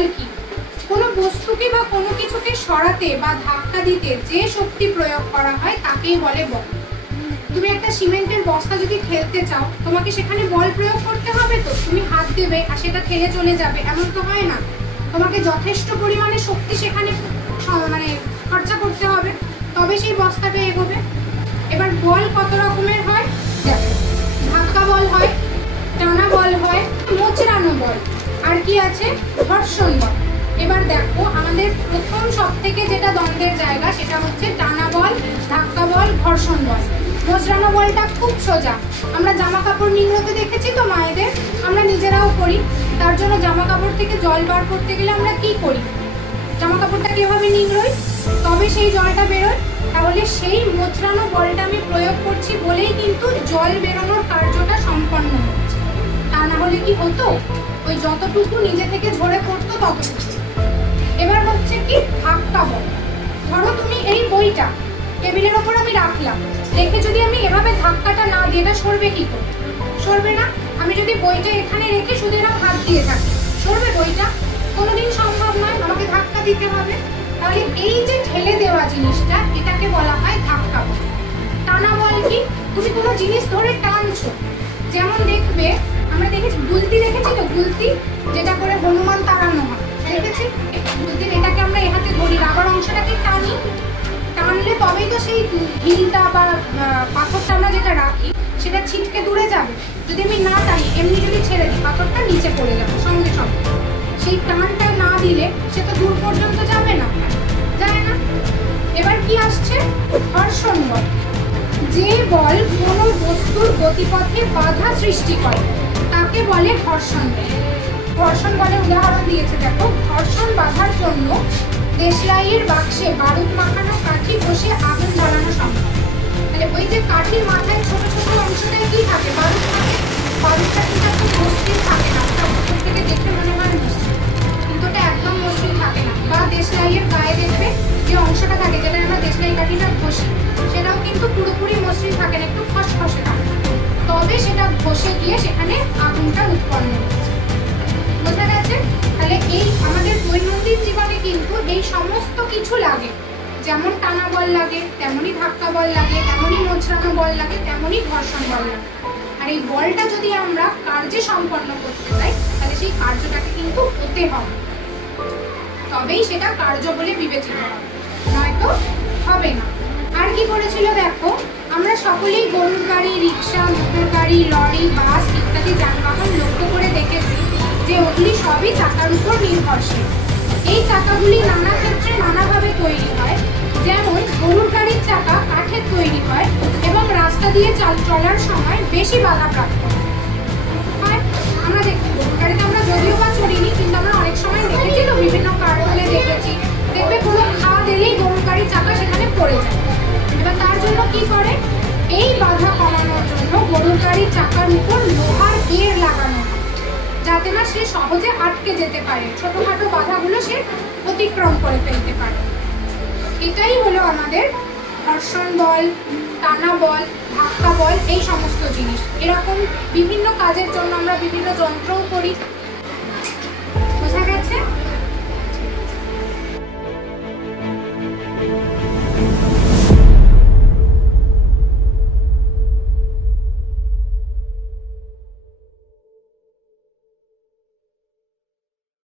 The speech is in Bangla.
বল কি? কোনো বস্তুকে বা কোনো কিছুকে সরাতে বা ধাক্কা দিতে যে শক্তি প্রয়োগ করা হয় তাকেই বলে বল। তুমি একটা সিমেন্টের বস্তা যদি ঠেলতে চাও, তোমাকে সেখানে বল প্রয়োগ করতে হবে। তো তুমি হাত দেবে আর সেটা ঠেলে চলে যাবে, এমন তো হয় না। তোমাকে যথেষ্ট পরিমাণে শক্তি সেখানে মানে খরচা করতে হবে, তবে সেই বস্তাটা এগোবে। এবার বল কত রকমের হয় দেখো, ধাক্কা বল হয়, টানা বল হয়, মোচড়ানো বল, আর কি আছে ঘর্ষণ বল। এবার দেখো আমাদের প্রথম সব থেকে যেটা দ্বন্দ্বের জায়গা সেটা হচ্ছে টানা বল, ধাক্কা বল, ঘর্ষণ বল। মোচড়ানো বলটা খুব সোজা। আমরা জামা কাপড় নিংড়োতে দেখেছি তো মায়েদের, আমরা নিজেরাও করি। তার জন্য জামা কাপড় থেকে জল বার করতে গেলে আমরা কি করি? জামা কাপড়টা কিভাবে নিংড়োই, তবে সেই জলটা বেরোয়। তাহলে সেই মোচড়ানো বলটা আমি প্রয়োগ করছি বলেই কিন্তু জল বেরোনোর কার্যটা সম্পন্ন হচ্ছে। তা না হলে কি হতো, ওই যতটুকু নিজে থেকে ঝরে পড়তো ততটুকু। এবার হচ্ছে কি ধাক্কা বল। ধরো তুমি এই বইটা টেবিলের ওপর আমি রাখলাম, রেখে যদি আমি এভাবে ধাক্কাটা না দিই, এটা সরবে কি করে? সরবে না। আমি যদি বইটা এখানে রেখে শুধু এরকম হাত দিয়ে থাকি, সরবে বইটা? কোনোদিন সম্ভব নয়, আমাকে ধাক্কা দিতে হবে। তাহলে এই যে ঠেলে দেওয়া জিনিসটা, এটাকে বলা হয় ধাক্কা বল। টানা বল কি? তুমি কোনো জিনিস ধরে টানছো, যেমন দেখবে আমরা দেখেছি গুলতি, দেখেছি তো গুলতি, যেটা করে হনুমান তাড়ানো হয়, দেখেছি গুলতির এটাকে আমরা এই হাতে ধরি, রাবার অংশটাকে টানি, টানলে তবেই তো সেই হিলটা বা পাথরটা আমরা যেটা রাখি সেটা ছিটকে দূরে যাবে। যদি আমি না টানি, এমনি যদি ছেড়ে দিই, পাথরটা নিচে পড়ে যাবে সঙ্গে সঙ্গে। সেই টানটা না দিলে সে তো দূর পর্যন্ত যাবে না, যায় না। এবার কি আসছে ঘর্ষণ বল। যে বল কোনো বস্তুর গতিপথে বাধা সৃষ্টি করে তাকে বলে ঘর্ষণ বল। ঘর্ষণ বলের উদাহরণ দিয়েছে দেখো, ঘর্ষণ বাধার জন্য দেশলাইয়ের বাক্সে বারুদ মাখানো কাঠি বসে আগুন জ্বালানো সম্ভব। তাহলে ওই যে কাঠির মাথায় ছোট ছোট অংশটায় কি থাকে? বারুদ থাকে। বারুদটা কিন্তু একদম মসৃণ থাকে না, ওটা উপর থেকে দেখে মনে হয় মসৃণ, কিন্তু ওটা একদম মসৃণ থাকে না। বা দেশলাইয়ের গায়ে দেখবে যে অংশটা থাকে, যেটা আমরা দেশলাই কাঠিটা ঘষি, সেটাও কিন্তু পুরোপুরি মসৃণ থাকে না, একটু খসখসে থাকে। তবে সেটা ঘষে গিয়ে সেখানে আগুনটা উৎপন্ন হচ্ছে। বোঝা গেছে? তাহলে এই আমাদের দৈনন্দিন জীবনে কিন্তু এই সমস্ত কিছু লাগে। যেমন টানা বল লাগে, তেমনই ধাক্কা বল লাগে, তেমনই মোচড়ানো বল লাগে, তেমনই ঘর্ষণ বল লাগে। আর এই বলটা যদি আমরা কার্যে সম্পন্ন করতে চাই, তাহলে সেই কার্যটাকে কিন্তু হতে হবে, তবেই সেটা কার্য বলে বিবেচিত হবে, নয়তো হবে না। আর কি করেছিল দেখো, আমরা সকলেই গরুর গাড়ি, রিক্সা, মোটর গাড়ি, লরি, বাস ইত্যাদি যানবাহন লক্ষ্য করে দেখেছি যে ওগুলি সবই চাকার উপর নির্ভরশীল। এই চাকাগুলি নানা ক্ষেত্রে নানাভাবে তৈরি হয়। যেমন গরুর গাড়ির চাকা কাঠের তৈরি হয় এবং রাস্তা দিয়ে চলার সময় বেশি বাধাপ্রাপ্ত হয়। আমরা দেখি গরুর গাড়িতে আমরা যদিও বা চড়িনি, কিন্তু আমরা অনেক সময় দেখেছি তো, বিভিন্ন কার্টুনে দেখেছি, দেখবে কোনো খাওয়া দিলেই গরুর গাড়ির চাকা সেখানে পড়ে যায়। এবার তার জন্য কি করে, এই বাধা কমানোর জন্য গরুর গাড়ির চাকার উপর লোহার গের লাগানো হয়, যাতে না সে সহজে আটকে যেতে পারে, ছোটখাটো বাধাগুলো সে অতিক্রম করে ফেলতে পারে। এটাই হলো আমাদের ঘর্ষণ বল, টানা বল, ধাক্কা বল, এই সমস্ত জিনিস। এরকম বিভিন্ন কাজের জন্য আমরা বিভিন্ন যন্ত্রও করি। বোঝা গেছে?